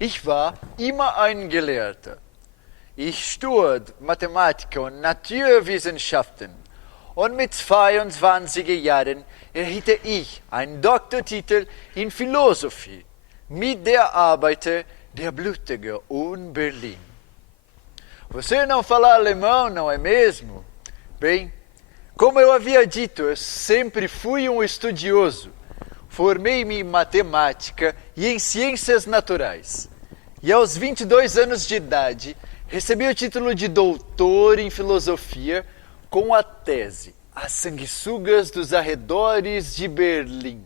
Ich war immer ein Gelehrter. Ich studierte Mathematik und Naturwissenschaften und mit 22 Jahren erhielt ich einen Doktortitel in Philosophie mit der Arbeit Der Blutige und Berlim. Você não fala alemão, não é mesmo? Bem, como eu havia dito, eu sempre fui um estudioso. Formei-me em matemática e em ciências naturais. E aos 22 anos de idade, recebi o título de doutor em filosofia com a tese As Sanguessugas dos Arredores de Berlim.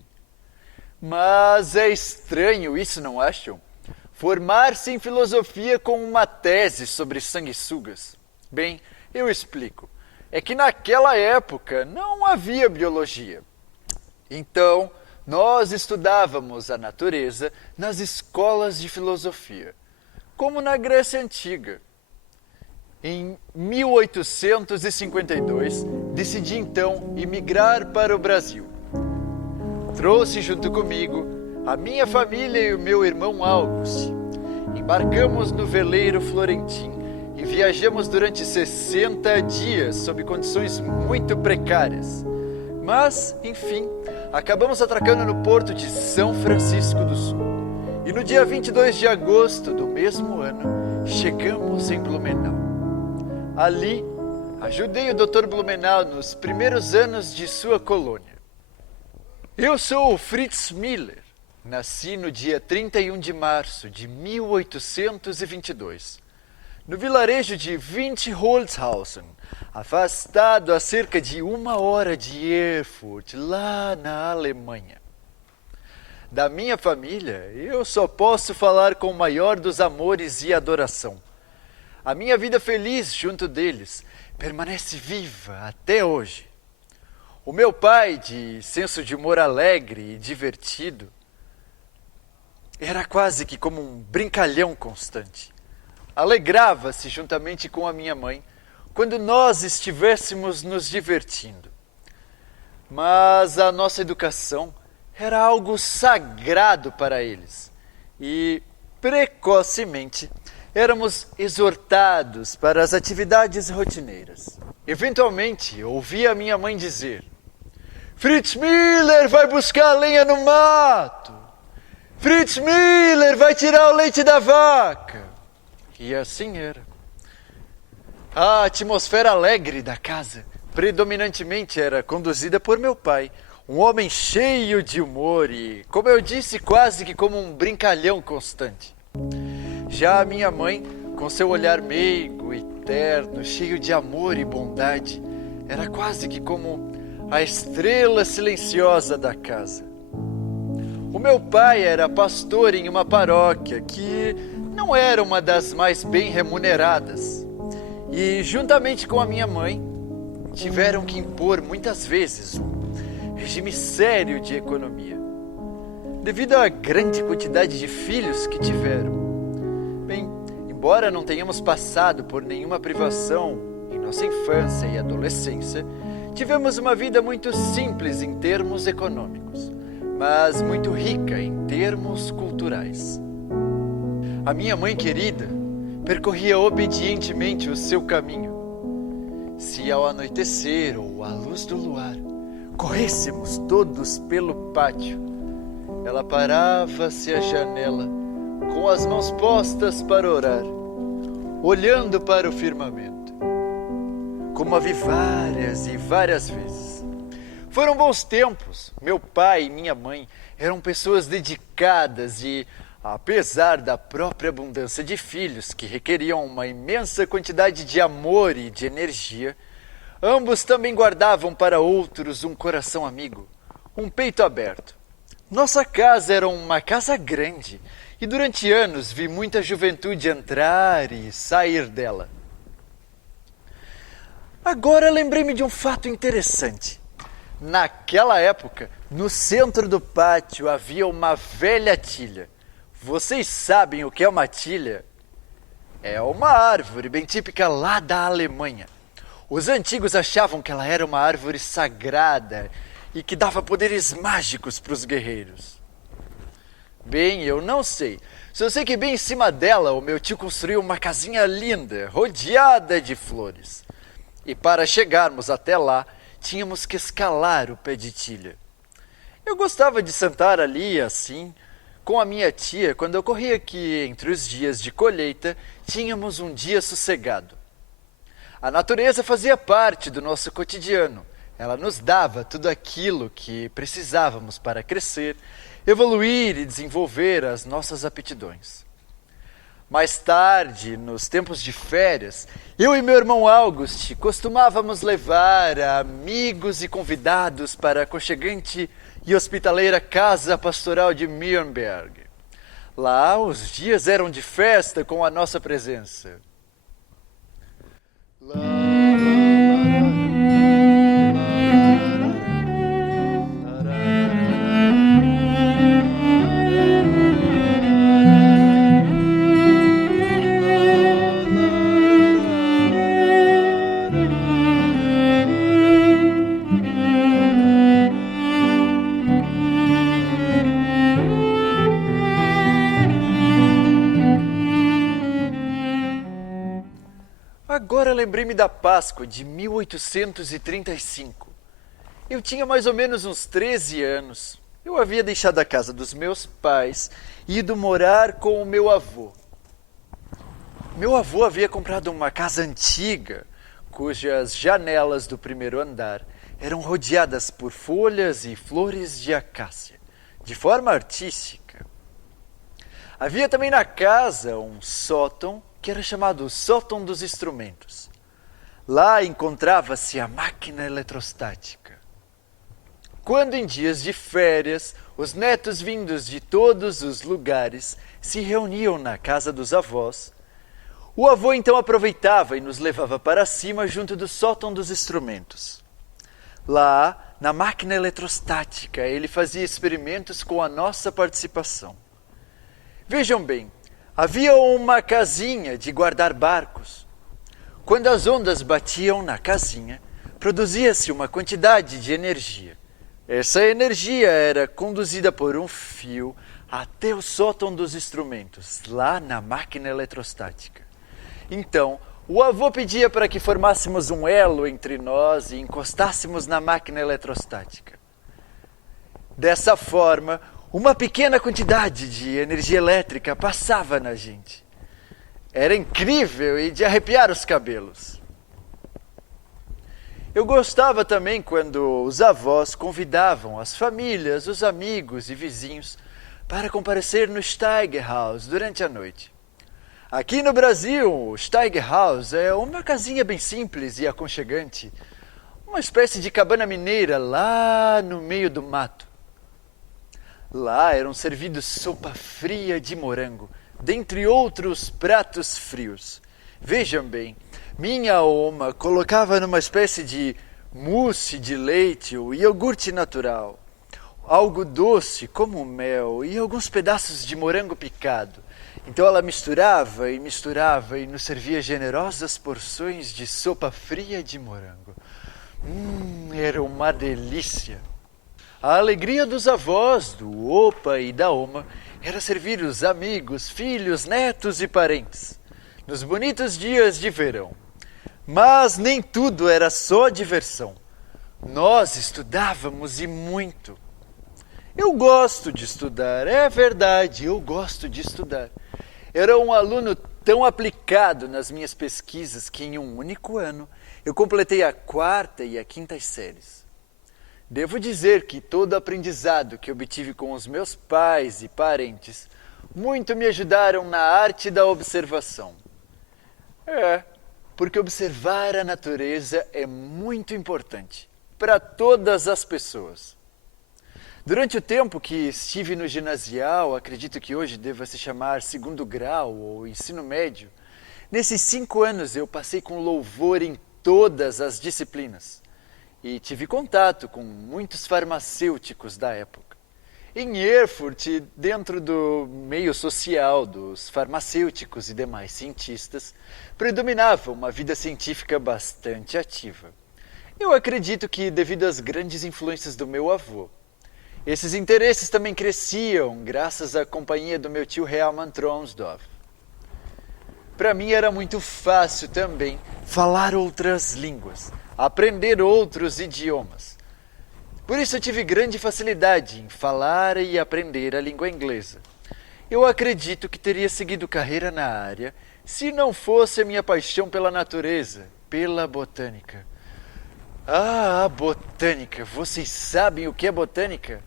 Mas é estranho isso, não acham? Formar-se em filosofia com uma tese sobre sanguessugas. Bem, eu explico. É que naquela época não havia biologia. Então, nós estudávamos a natureza nas escolas de filosofia, como na Grécia Antiga. Em 1852, decidi então emigrar para o Brasil. Trouxe junto comigo a minha família e o meu irmão August. Embarcamos no veleiro Florentim e viajamos durante 60 dias sob condições muito precárias. Mas, enfim, acabamos atracando no porto de São Francisco do Sul. E no dia 22 de agosto do mesmo ano, chegamos em Blumenau. Ali, ajudei o Dr. Blumenau nos primeiros anos de sua colônia. Eu sou o Fritz Miller. Nasci no dia 31 de março de 1822, no vilarejo de Windholzhausen, afastado a cerca de 1 hora de Erfurt, lá na Alemanha. Da minha família, eu só posso falar com o maior dos amores e adoração. A minha vida feliz junto deles permanece viva até hoje. O meu pai, de senso de humor alegre e divertido, era quase que como um brincalhão constante. Alegrava-se juntamente com a minha mãe quando nós estivéssemos nos divertindo. Mas a nossa educação era algo sagrado para eles e, precocemente, éramos exortados para as atividades rotineiras. Eventualmente, ouvi a minha mãe dizer: Fritz Miller vai buscar lenha no mato! Fritz Miller vai tirar o leite da vaca! E assim era. A atmosfera alegre da casa predominantemente era conduzida por meu pai, um homem cheio de humor e, como eu disse, quase que como um brincalhão constante. Já a minha mãe, com seu olhar meigo e terno, cheio de amor e bondade, era quase que como a estrela silenciosa da casa. O meu pai era pastor em uma paróquia que não era uma das mais bem remuneradas. E, juntamente com a minha mãe, tiveram que impor muitas vezes um regime sério de economia, devido à grande quantidade de filhos que tiveram. Bem, embora não tenhamos passado por nenhuma privação em nossa infância e adolescência, tivemos uma vida muito simples em termos econômicos, mas muito rica em termos culturais. A minha mãe querida percorria obedientemente o seu caminho. Se ao anoitecer ou à luz do luar corrêssemos todos pelo pátio, ela parava-se à janela, com as mãos postas para orar, olhando para o firmamento, como a vi várias e várias vezes. Foram bons tempos. Meu pai e minha mãe eram pessoas dedicadas e, apesar da própria abundância de filhos que requeriam uma imensa quantidade de amor e de energia, ambos também guardavam para outros um coração amigo, um peito aberto. Nossa casa era uma casa grande e durante anos vi muita juventude entrar e sair dela. Agora lembrei-me de um fato interessante. Naquela época, no centro do pátio havia uma velha tilha. Vocês sabem o que é uma tilha? É uma árvore bem típica lá da Alemanha. Os antigos achavam que ela era uma árvore sagrada e que dava poderes mágicos para os guerreiros. Bem, eu não sei. Só sei que bem em cima dela o meu tio construiu uma casinha linda, rodeada de flores. E para chegarmos até lá, tínhamos que escalar o pé de tilha. Eu gostava de sentar ali, assim, com a minha tia, quando ocorria que, entre os dias de colheita, tínhamos um dia sossegado. A natureza fazia parte do nosso cotidiano. Ela nos dava tudo aquilo que precisávamos para crescer, evoluir e desenvolver as nossas aptidões. Mais tarde, nos tempos de férias, eu e meu irmão August costumávamos levar amigos e convidados para a aconchegante e hospitaleira Casa Pastoral de Nürnberg. Lá, os dias eram de festa com a nossa presença. Agora lembrei-me da Páscoa de 1835. Eu tinha mais ou menos uns 13 anos. Eu havia deixado a casa dos meus pais e ido morar com o meu avô. Meu avô havia comprado uma casa antiga, cujas janelas do primeiro andar eram rodeadas por folhas e flores de acácia, de forma artística. Havia também na casa um sótão que era chamado Sótão dos Instrumentos. Lá encontrava-se a máquina eletrostática. Quando em dias de férias, os netos vindos de todos os lugares se reuniam na casa dos avós, o avô então aproveitava e nos levava para cima junto do Sótão dos Instrumentos. Lá, na máquina eletrostática, ele fazia experimentos com a nossa participação. Vejam bem, havia uma casinha de guardar barcos. Quando as ondas batiam na casinha, produzia-se uma quantidade de energia. Essa energia era conduzida por um fio até o sótão dos instrumentos, lá na máquina eletrostática. Então, o avô pedia para que formássemos um elo entre nós e encostássemos na máquina eletrostática. Dessa forma, uma pequena quantidade de energia elétrica passava na gente. Era incrível e de arrepiar os cabelos. Eu gostava também quando os avós convidavam as famílias, os amigos e vizinhos para comparecer no Steigerhaus durante a noite. Aqui no Brasil, o Steigerhaus é uma casinha bem simples e aconchegante, uma espécie de cabana mineira lá no meio do mato. Lá eram servidos sopa fria de morango, dentre outros pratos frios. Vejam bem, minha oma colocava numa espécie de mousse de leite ou iogurte natural, algo doce como mel e alguns pedaços de morango picado. Então ela misturava e nos servia generosas porções de sopa fria de morango. Era uma delícia! A alegria dos avós, do opa e da oma, era servir os amigos, filhos, netos e parentes nos bonitos dias de verão. Mas nem tudo era só diversão. Nós estudávamos e muito. Eu gosto de estudar, é verdade, eu gosto de estudar. Era um aluno tão aplicado nas minhas pesquisas que em um único ano eu completei a 4ª e a 5ª séries. Devo dizer que todo o aprendizado que obtive com os meus pais e parentes muito me ajudaram na arte da observação. Porque observar a natureza é muito importante para todas as pessoas. Durante o tempo que estive no ginasial, acredito que hoje deva se chamar 2º grau ou ensino médio, nesses 5 anos eu passei com louvor em todas as disciplinas e tive contato com muitos farmacêuticos da época. Em Erfurt, dentro do meio social dos farmacêuticos e demais cientistas, predominava uma vida científica bastante ativa. Eu acredito que devido às grandes influências do meu avô. Esses interesses também cresciam graças à companhia do meu tio Hermann Tronsdorf. Para mim era muito fácil também falar outras línguas, aprender outros idiomas. Por isso eu tive grande facilidade em falar e aprender a língua inglesa. Eu acredito que teria seguido carreira na área se não fosse a minha paixão pela natureza, pela botânica. A botânica! Vocês sabem o que é botânica?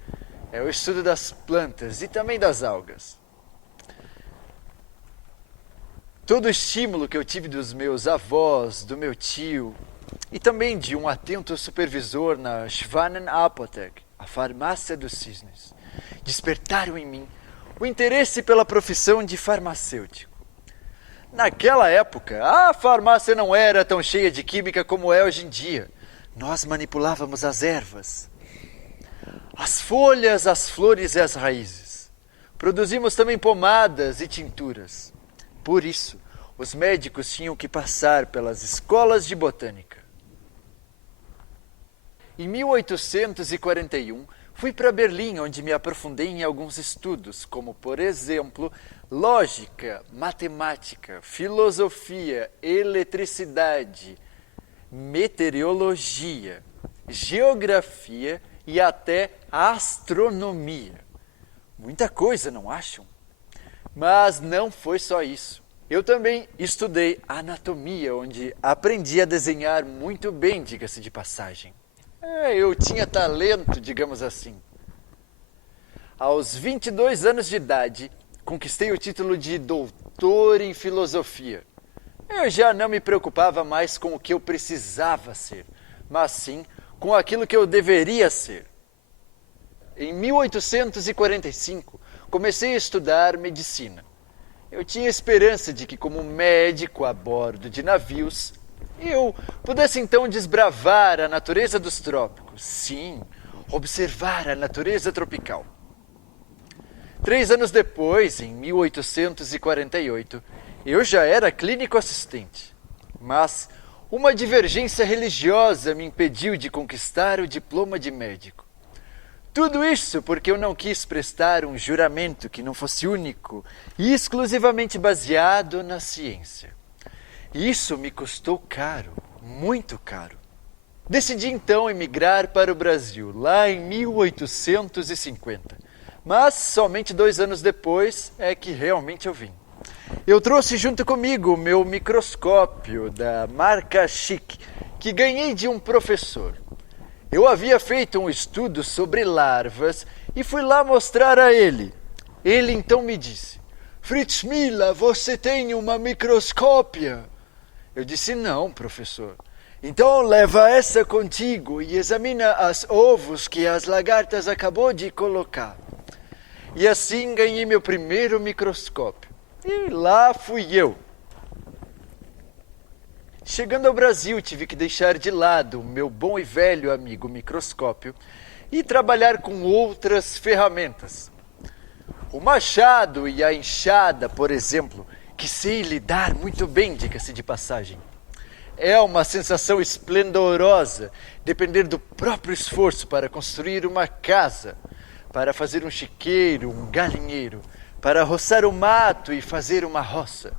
É o estudo das plantas e também das algas. Todo o estímulo que eu tive dos meus avós, do meu tio e também de um atento supervisor na Schwanenapothek, a farmácia dos cisnes, despertaram em mim o interesse pela profissão de farmacêutico. Naquela época, a farmácia não era tão cheia de química como é hoje em dia. Nós manipulávamos as ervas, as folhas, as flores e as raízes. Produzimos também pomadas e tinturas. Por isso, os médicos tinham que passar pelas escolas de botânica. Em 1841, fui para Berlim, onde me aprofundei em alguns estudos, como, por exemplo, lógica, matemática, filosofia, eletricidade, meteorologia, geografia e até astronomia. Muita coisa, não acham? Mas não foi só isso. Eu também estudei anatomia, onde aprendi a desenhar muito bem, diga-se de passagem. Eu tinha talento, digamos assim. Aos 22 anos de idade, conquistei o título de doutor em filosofia. Eu já não me preocupava mais com o que eu precisava ser, mas sim com aquilo que eu deveria ser. Em 1845, comecei a estudar medicina. Eu tinha esperança de que, como médico a bordo de navios, eu pudesse então desbravar a natureza dos trópicos. Sim, observar a natureza tropical. 3 anos depois, em 1848, eu já era clínico assistente. Mas uma divergência religiosa me impediu de conquistar o diploma de médico. Tudo isso porque eu não quis prestar um juramento que não fosse único e exclusivamente baseado na ciência. Isso me custou caro, muito caro. Decidi então emigrar para o Brasil, lá em 1850. Mas somente 2 anos depois é que realmente eu vim. Eu trouxe junto comigo o meu microscópio da marca Schick, que ganhei de um professor. Eu havia feito um estudo sobre larvas e fui lá mostrar a ele. Ele então me disse: Fritz Mila, você tem uma microscópia? Eu disse: não, professor. Então leva essa contigo e examina os ovos que as lagartas acabou de colocar. E assim ganhei meu primeiro microscópio. E lá fui eu. Chegando ao Brasil, tive que deixar de lado o meu bom e velho amigo microscópio e trabalhar com outras ferramentas. O machado e a enxada, por exemplo, que sei lidar muito bem, diga-se de passagem. É uma sensação esplendorosa depender do próprio esforço para construir uma casa, para fazer um chiqueiro, um galinheiro, para roçar o mato e fazer uma roça,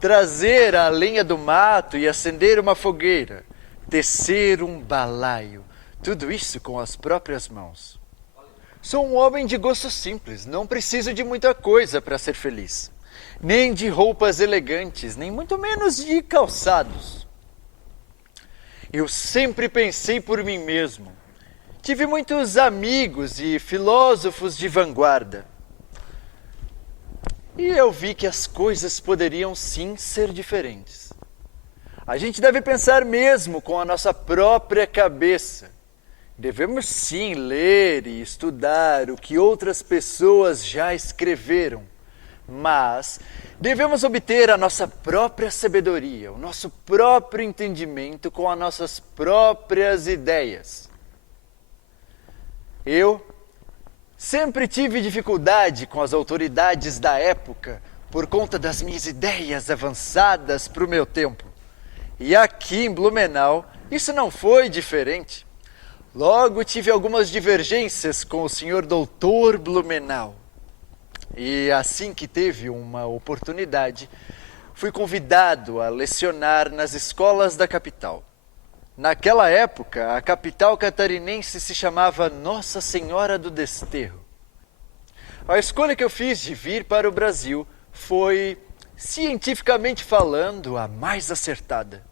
trazer a lenha do mato e acender uma fogueira, tecer um balaio, tudo isso com as próprias mãos. Sou um homem de gosto simples, não preciso de muita coisa para ser feliz. Nem de roupas elegantes, nem muito menos de calçados. Eu sempre pensei por mim mesmo. Tive muitos amigos e filósofos de vanguarda. E eu vi que as coisas poderiam sim ser diferentes. A gente deve pensar mesmo com a nossa própria cabeça. Devemos sim ler e estudar o que outras pessoas já escreveram, mas devemos obter a nossa própria sabedoria, o nosso próprio entendimento com as nossas próprias ideias. Eu sempre tive dificuldade com as autoridades da época por conta das minhas ideias avançadas para o meu tempo. E aqui em Blumenau, isso não foi diferente. Logo tive algumas divergências com o senhor doutor Blumenau. E assim que teve uma oportunidade, fui convidado a lecionar nas escolas da capital. Naquela época, a capital catarinense se chamava Nossa Senhora do Desterro. A escolha que eu fiz de vir para o Brasil foi, cientificamente falando, a mais acertada.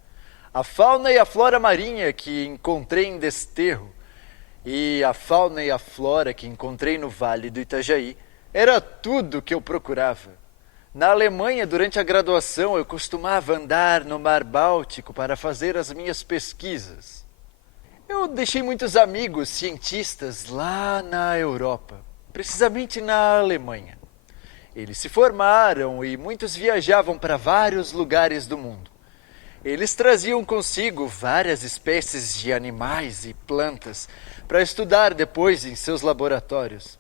A fauna e a flora marinha que encontrei em Desterro e a fauna e a flora que encontrei no Vale do Itajaí era tudo o que eu procurava. Na Alemanha, durante a graduação, eu costumava andar no Mar Báltico para fazer as minhas pesquisas. Eu deixei muitos amigos cientistas lá na Europa, precisamente na Alemanha. Eles se formaram e muitos viajavam para vários lugares do mundo. Eles traziam consigo várias espécies de animais e plantas para estudar depois em seus laboratórios.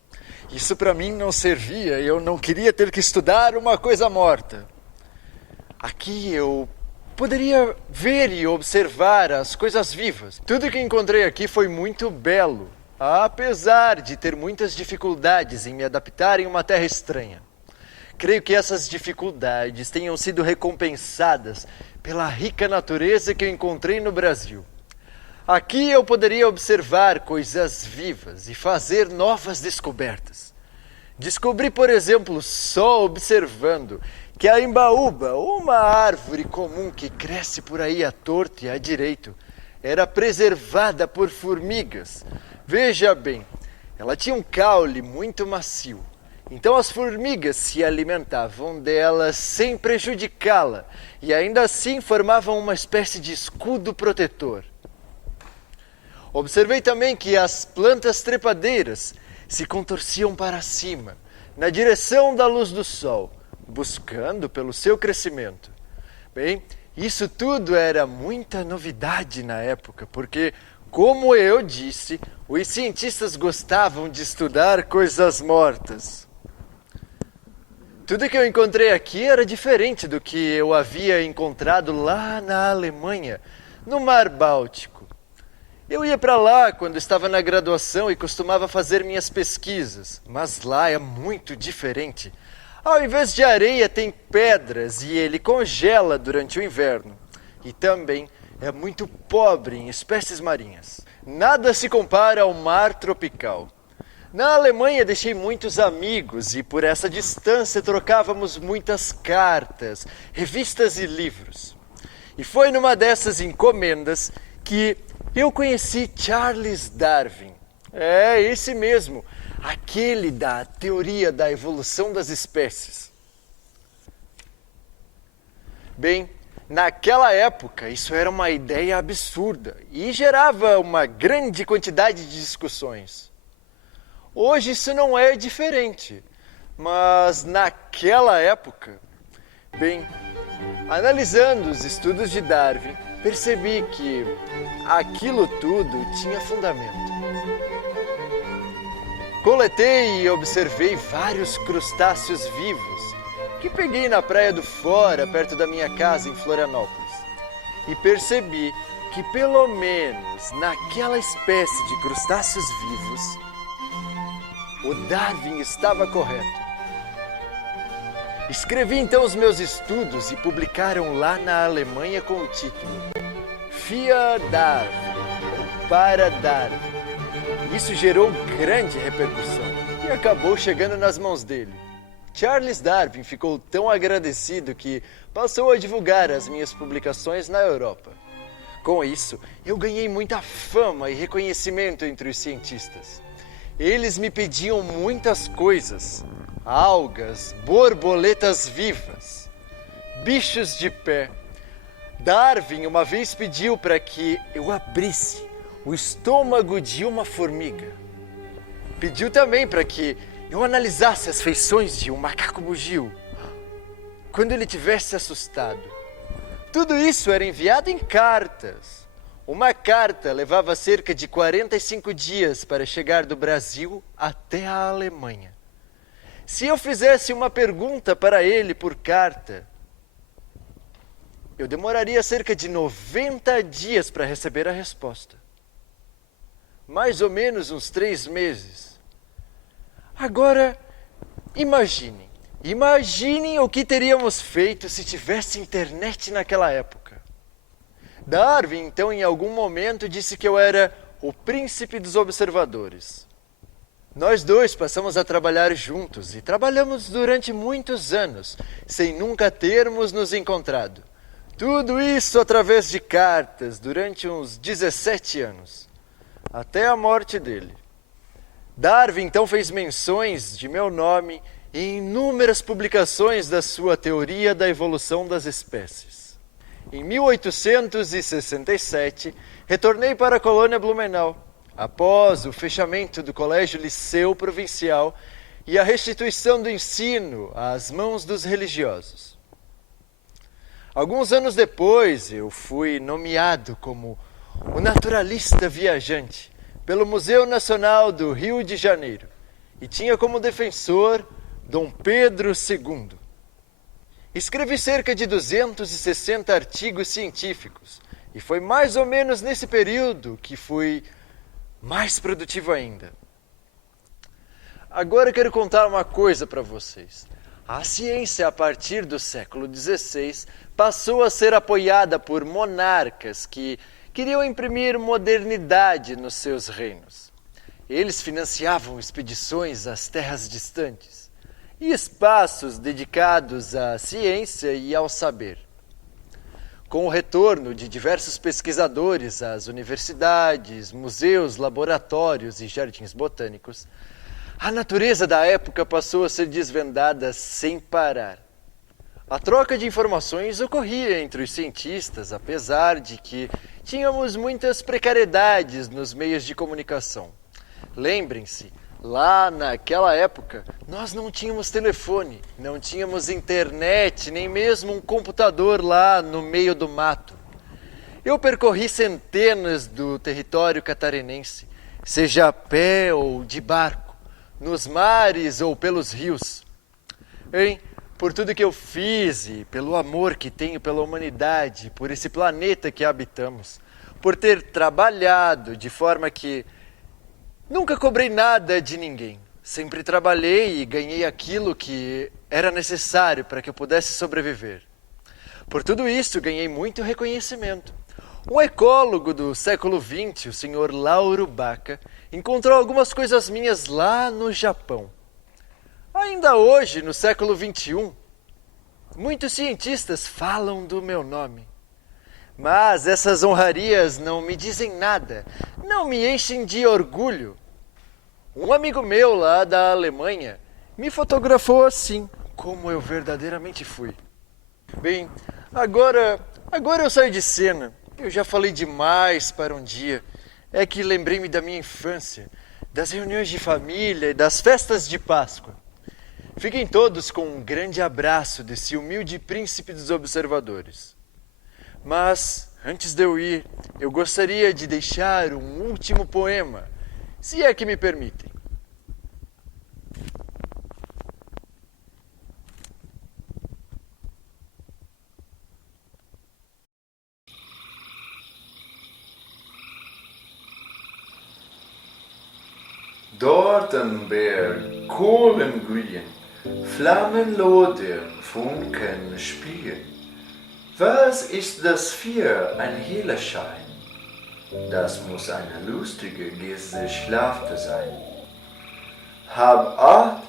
Isso para mim não servia, eu não queria ter que estudar uma coisa morta. Aqui eu poderia ver e observar as coisas vivas. Tudo que encontrei aqui foi muito belo, apesar de ter muitas dificuldades em me adaptar em uma terra estranha. Creio que essas dificuldades tenham sido recompensadas pela rica natureza que eu encontrei no Brasil. Aqui eu poderia observar coisas vivas e fazer novas descobertas. Descobri, por exemplo, só observando, que a imbaúba, uma árvore comum que cresce por aí à torto e à direito, era preservada por formigas. Veja bem, ela tinha um caule muito macio. Então as formigas se alimentavam dela sem prejudicá-la e ainda assim formavam uma espécie de escudo protetor. Observei também que as plantas trepadeiras se contorciam para cima, na direção da luz do sol, buscando pelo seu crescimento. Bem, isso tudo era muita novidade na época, porque, como eu disse, os cientistas gostavam de estudar coisas mortas. Tudo que eu encontrei aqui era diferente do que eu havia encontrado lá na Alemanha, no Mar Báltico. Eu ia para lá quando estava na graduação e costumava fazer minhas pesquisas, mas lá é muito diferente. Ao invés de areia tem pedras e ele congela durante o inverno. E também é muito pobre em espécies marinhas. Nada se compara ao mar tropical. Na Alemanha deixei muitos amigos e por essa distância trocávamos muitas cartas, revistas e livros. E foi numa dessas encomendas que eu conheci Charles Darwin. É, esse mesmo, aquele da teoria da evolução das espécies. Bem, naquela época isso era uma ideia absurda e gerava uma grande quantidade de discussões. Hoje isso não é diferente, mas naquela época, bem, analisando os estudos de Darwin, percebi que aquilo tudo tinha fundamento. Coletei e observei vários crustáceos vivos que peguei na Praia do Fora, perto da minha casa em Florianópolis. E percebi que pelo menos naquela espécie de crustáceos vivos, o Darwin estava correto. Escrevi então os meus estudos e publicaram lá na Alemanha com o título Für Darwin, para Darwin. Isso gerou grande repercussão e acabou chegando nas mãos dele. Charles Darwin ficou tão agradecido que passou a divulgar as minhas publicações na Europa. Com isso, eu ganhei muita fama e reconhecimento entre os cientistas. Eles me pediam muitas coisas: algas, borboletas vivas, bichos de pé. Darwin uma vez pediu para que eu abrisse o estômago de uma formiga. Pediu também para que eu analisasse as feições de um macaco bugio quando ele tivesse assustado. Tudo isso era enviado em cartas. Uma carta levava cerca de 45 dias para chegar do Brasil até a Alemanha. Se eu fizesse uma pergunta para ele por carta, eu demoraria cerca de 90 dias para receber a resposta. Mais ou menos uns 3 meses. Agora, imaginem o que teríamos feito se tivesse internet naquela época. Darwin, então, em algum momento, disse que eu era o príncipe dos observadores. Nós dois passamos a trabalhar juntos e trabalhamos durante muitos anos, sem nunca termos nos encontrado. Tudo isso através de cartas, durante uns 17 anos. Até a morte dele. Darwin então fez menções de meu nome em inúmeras publicações da sua teoria da evolução das espécies. Em 1867, retornei para a colônia Blumenau, após o fechamento do Colégio Liceu Provincial e a restituição do ensino às mãos dos religiosos. Alguns anos depois, eu fui nomeado como o naturalista viajante pelo Museu Nacional do Rio de Janeiro e tinha como defensor Dom Pedro II. Escrevi cerca de 260 artigos científicos e foi mais ou menos nesse período que fui mais produtivo ainda. Agora eu quero contar uma coisa para vocês. A ciência, a partir do século XVI, passou a ser apoiada por monarcas que queriam imprimir modernidade nos seus reinos. Eles financiavam expedições às terras distantes e espaços dedicados à ciência e ao saber. Com o retorno de diversos pesquisadores às universidades, museus, laboratórios e jardins botânicos, a natureza da época passou a ser desvendada sem parar. A troca de informações ocorria entre os cientistas, apesar de que tínhamos muitas precariedades nos meios de comunicação. Lembrem-se, lá naquela época, nós não tínhamos telefone, não tínhamos internet, nem mesmo um computador lá no meio do mato. Eu percorri centenas do território catarinense, seja a pé ou de barco, nos mares ou pelos rios. Por tudo que eu fiz e pelo amor que tenho pela humanidade, por esse planeta que habitamos, por ter trabalhado de forma que nunca cobrei nada de ninguém. Sempre trabalhei e ganhei aquilo que era necessário para que eu pudesse sobreviver. Por tudo isso, ganhei muito reconhecimento. Um ecólogo do século XX, o Sr. Lauro Baca, encontrou algumas coisas minhas lá no Japão. Ainda hoje, no século XXI, muitos cientistas falam do meu nome. Mas essas honrarias não me dizem nada, não me enchem de orgulho. Um amigo meu lá da Alemanha me fotografou assim, como eu verdadeiramente fui. Bem, agora eu saio de cena. Eu já falei demais para um dia. É que lembrei-me da minha infância, das reuniões de família e das festas de Páscoa. Fiquem todos com um grande abraço desse humilde príncipe dos observadores. Mas, antes de eu ir, eu gostaria de deixar um último poema, se é que me permitem. Dort ein Berg, Kohlen glühen, Flammen lodern, Funken spielen. Was ist das für ein heller Schein? Das muss eine lustige Gesellschaft sein. Hab acht,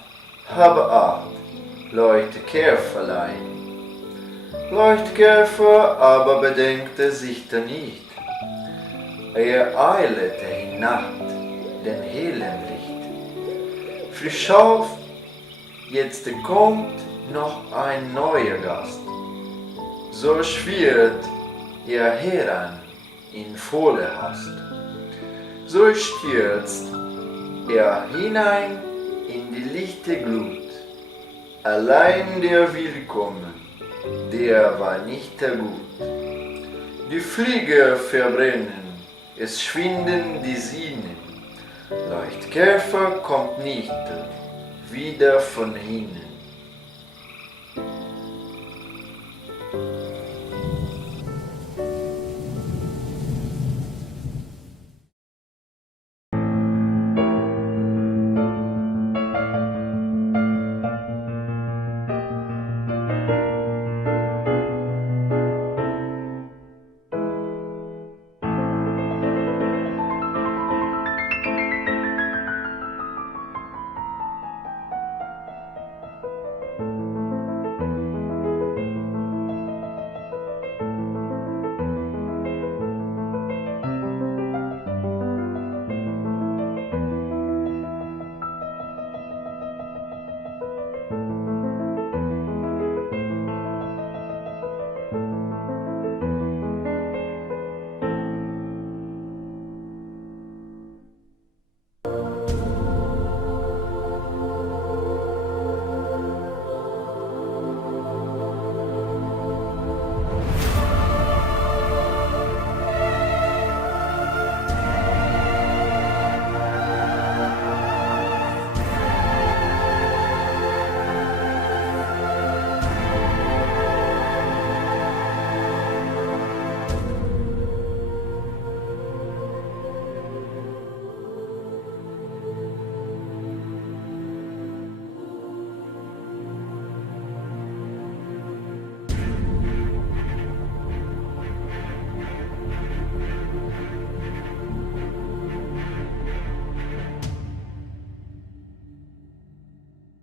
Leuchtkäferlein. Leuchtkäfer aber bedenkte sich da nicht. Er eilete hinab den hellen Licht. Frisch auf, jetzt kommt noch ein neuer Gast. So schwirrt er heran in voller Hast. So stürzt er hinein in die lichte Glut. Allein der Willkommen, der war nicht gut. Die Flieger verbrennen, es schwinden die Sinnen. Leuchtkäfer kommt nicht wieder von hinnen.